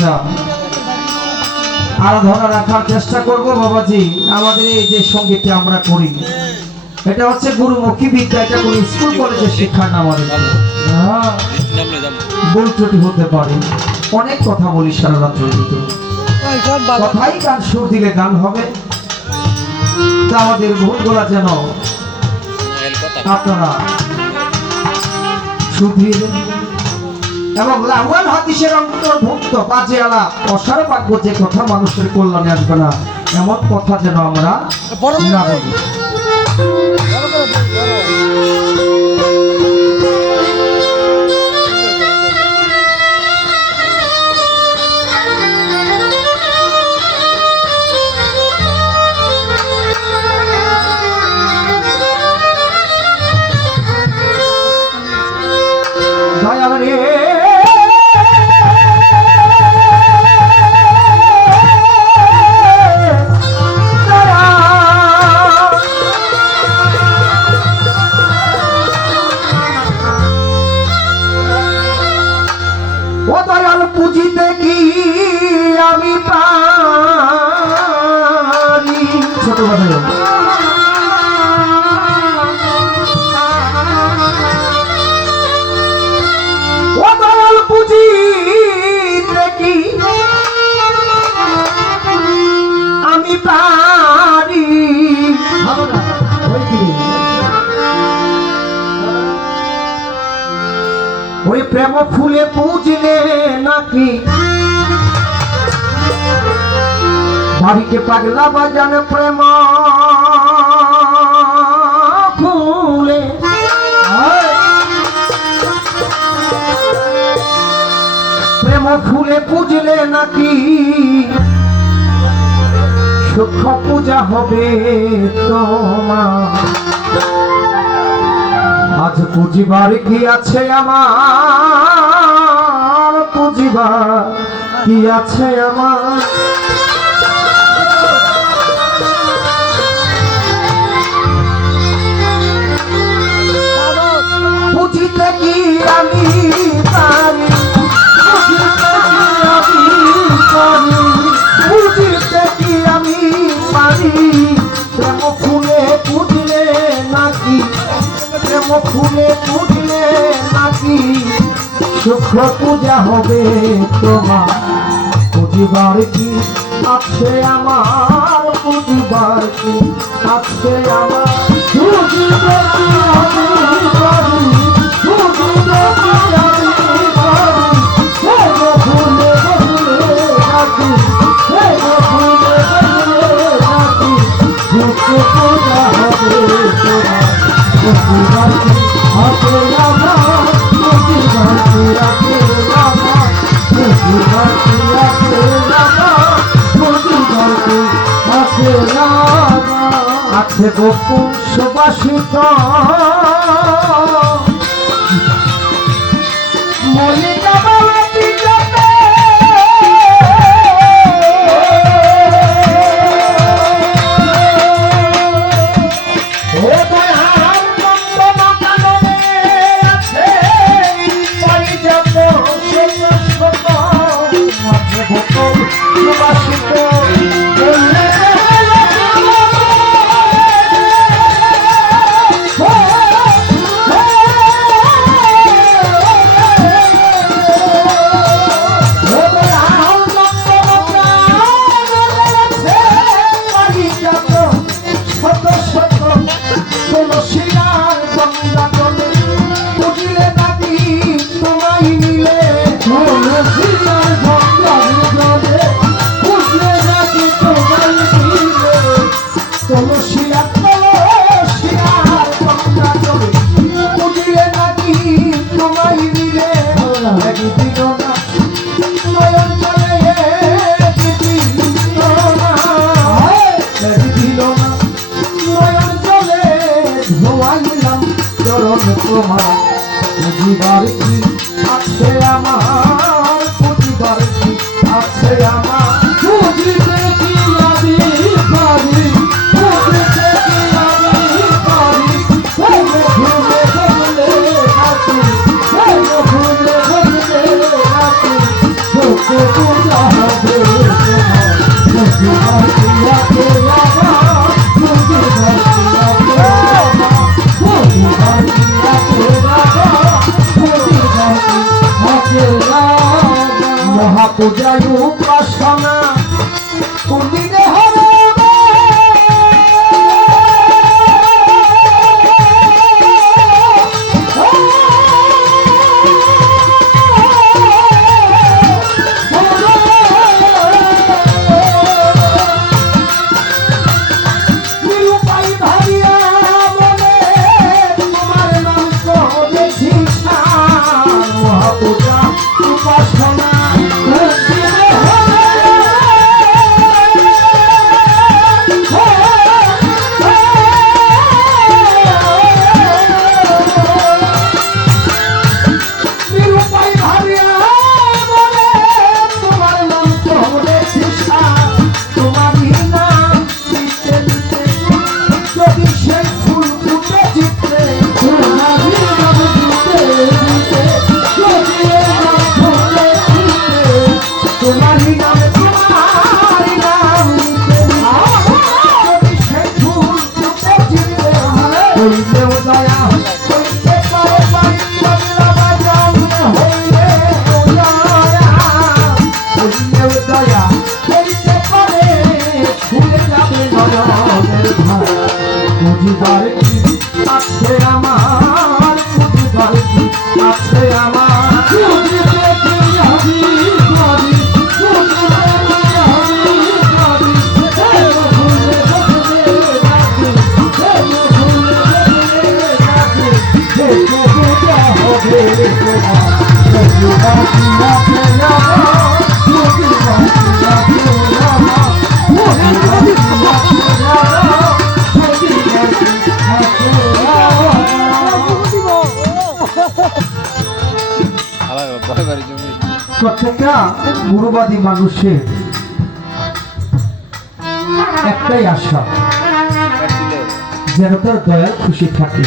চর্চা আরাধনা রাখার চেষ্টা করব বাবাজি। আমাদের এই যে সঙ্গীতটা আমরা করি এটা হচ্ছে গুরুমুখী বিদ্যা, এটা কোন স্কুল কলেজের শিক্ষার নাম আমাদের ভুল ত্রুটি হতে পারে। অনেক কথা বলি সারা রাত্র, কথাই গান, সুর দিলে গান হবে। তা আমাদের ভুলগুলা যেন আপনারা শুধরিয়ে এবং লাওয়াল হাদিসের অন্তর্ভুক্ত বাজে আলা অসার বাক্য যে কথা মানুষের কল্যাণে আসবে না, এমন কথা যেন আমরা না বলি। দয়াল রে পুজিতে কি আমি পারি, ছোট কথা ও দয়াল পুজিতে কি আমি পারি। ওই প্রেম ফুলে পুজলে নাকি বাড়িকে পাগলা বাজান প্রেম ফুলে। প্রেম ফুলে পুজলে নাকি সূক্ষ্ম পূজা হবে তোমার। আজ পুজিবার কি আছে আমার, পুজিবার কি আছে আমার। পুজিতে কি আমি পারি, পুজিতে কি আমি পারি। প্রেম ফুলে পুজলে নাকি, প্রেম ফুলে পুজলে নাকি সূক্ষ্ম পূজা হবে তোমার। পুজিবার কি আছে আমার, পুজিবার কি আছে আমার। পুজিতে কি আমি পারি, পুজিতে কি আমি পারি। প্রেম ফুলে পুজলে নাকি, প্রেম ফুলে পুজলে নাকি সূক্ষ্ম পূজা হবে তোমার। পুজিবার কি আছে আমার, পুজিবার কি আছে আমার। পুজিবার কি আছে আমার, পুজিবার কি আছে আমার। আছে গোকুল সুবাসিত মল্লিকা বালাটি যাতে তোমার। পুজিবার কি আছে আমার, পুজিবার কি আছে আমার। পুজিতে কি আমি পারি, পুজিতে কি আমি পারি। প্রেম ফুলে বদলে নাকি, প্রেম ফুলে বদলে নাকি সূক্ষ্ম পূজা মহাপূজায় উপাসনা কোনদিনে হবে প্রত্যেকটা গুরুবাদী মানুষের একটাই আশা, যেন তার দয়াল খুশি থাকে।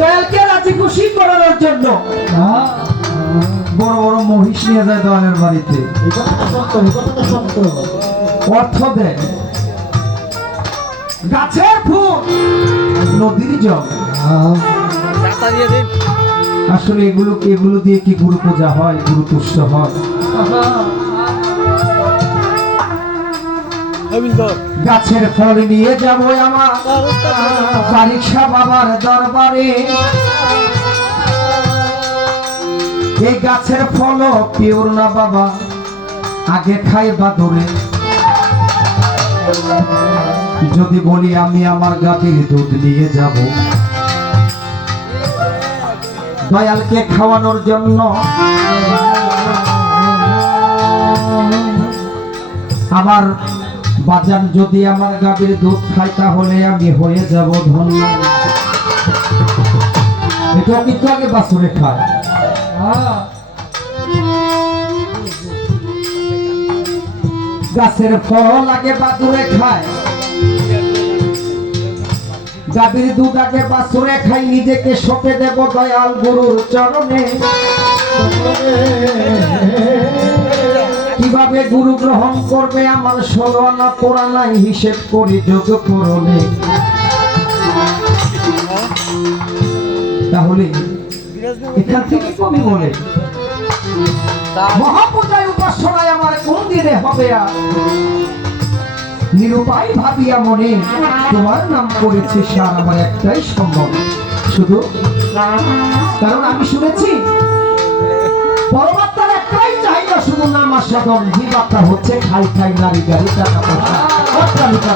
দয়ালকে রাজি খুশি করানোর জন্য বড় বড় মহিষ নিয়ে যায় দয়ালের বাড়িতে, অর্থ দেয়, গাছের ফুল, নদীর জল। আসলে এগুলো দিয়ে কি গুরু পূজা হয়, গুরু তুষ্ট হয়? গাছের ফল নিয়ে যাবো আমার বারিশা বাবার দরবারে। এই গাছের ফল পিওর না বাবা, আগে খাই বাদরে। যদি বলি আমি আমার গাভীর দুধ নিয়ে যাব দয়ালকে খাওয়ানোর জন্য, আমার বাজান যদি আমার গাভীর দুধ খায় তাহলে আমি হয়ে যাব ধন্য। এটা কিন্তু আগে বাছুরে খায়, গাছের ফল আগে বাছুরে খায়, গাভীর দুধ আগে বাছুরে খাই। নিজেকে সঁপে দেব দয়াল গুরুর চরণে। কিভাবে গুরু গ্রহণ করবে আমার 16 আনা পোড়া নাই, হিসেব করি যোগ করলে। তাহলে এখান থেকে কবি বলে মহাপূজায় উপাসনায় আমার কোন দিনে হবে আর? নিরুপায় ভাবিয়া মনে তোমার নাম করেছি সার, আমার একটাই সম্ভব শুধু। কারণ আমি শুনেছি পরমাত্মার একটাই চাহিদা, শুধু নাম আস্বাদন। জীবাত্মা হচ্ছে খাই খাই, নারী গাড়ি, টাকা পয়সা, অট্টালিকা,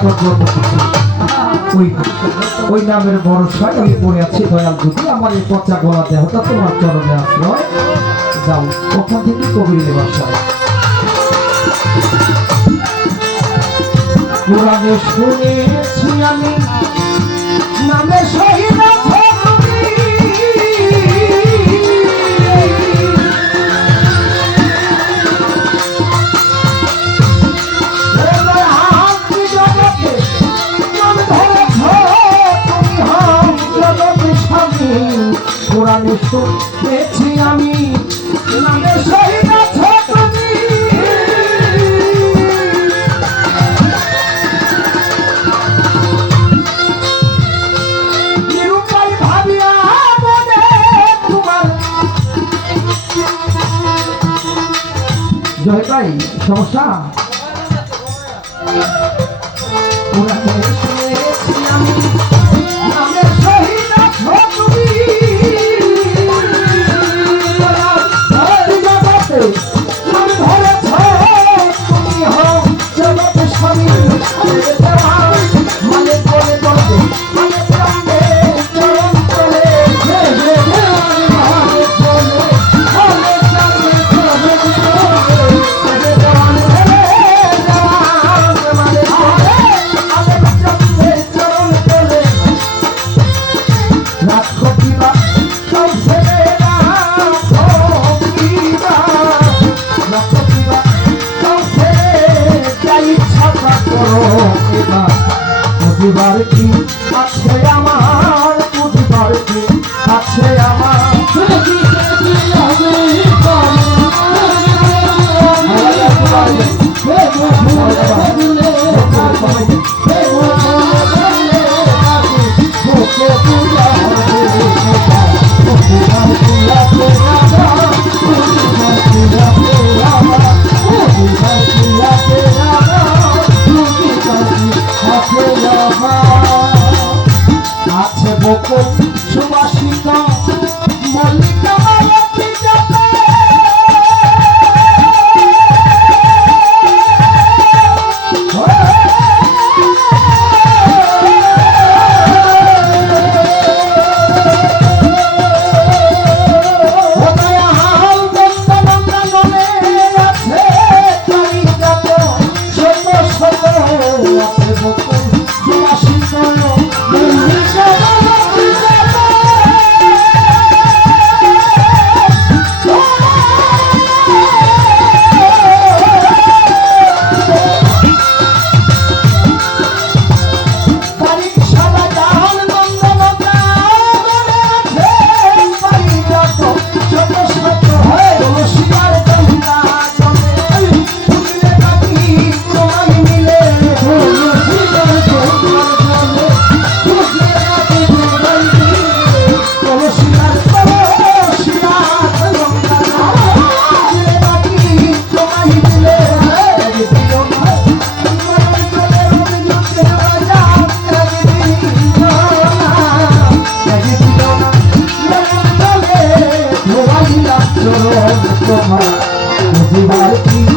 ওই নামের ভরসায় আমি পড়ে আছি। দয়াল যদি আমার এই পচা গলা দেহটা তোমার চরণে আশ্রয় যাও। ওখান থেকে কবির বাসায় পুরাণে শুনেছি আমি নামে শহীদ পুরাণে শুনেছি আমি নামের সহিত আছো তুমি নিরুপায় ভাবিয়া মনে তোমার জয় ভাই সমস্যা শুনেছি আমি নামের সহিত আছো তুমি জগতে নাম ধরেছ তুমি হও জগতে স্বামী মানে করে করবে মানে প্রাণে চরণ চলে বুঝিবার কি আছে আমার বুঝিবার কি আছে আমার আছে বকুল সুবাসিত মল্লিকা মালতী জপে তোমার বুঝিবার কি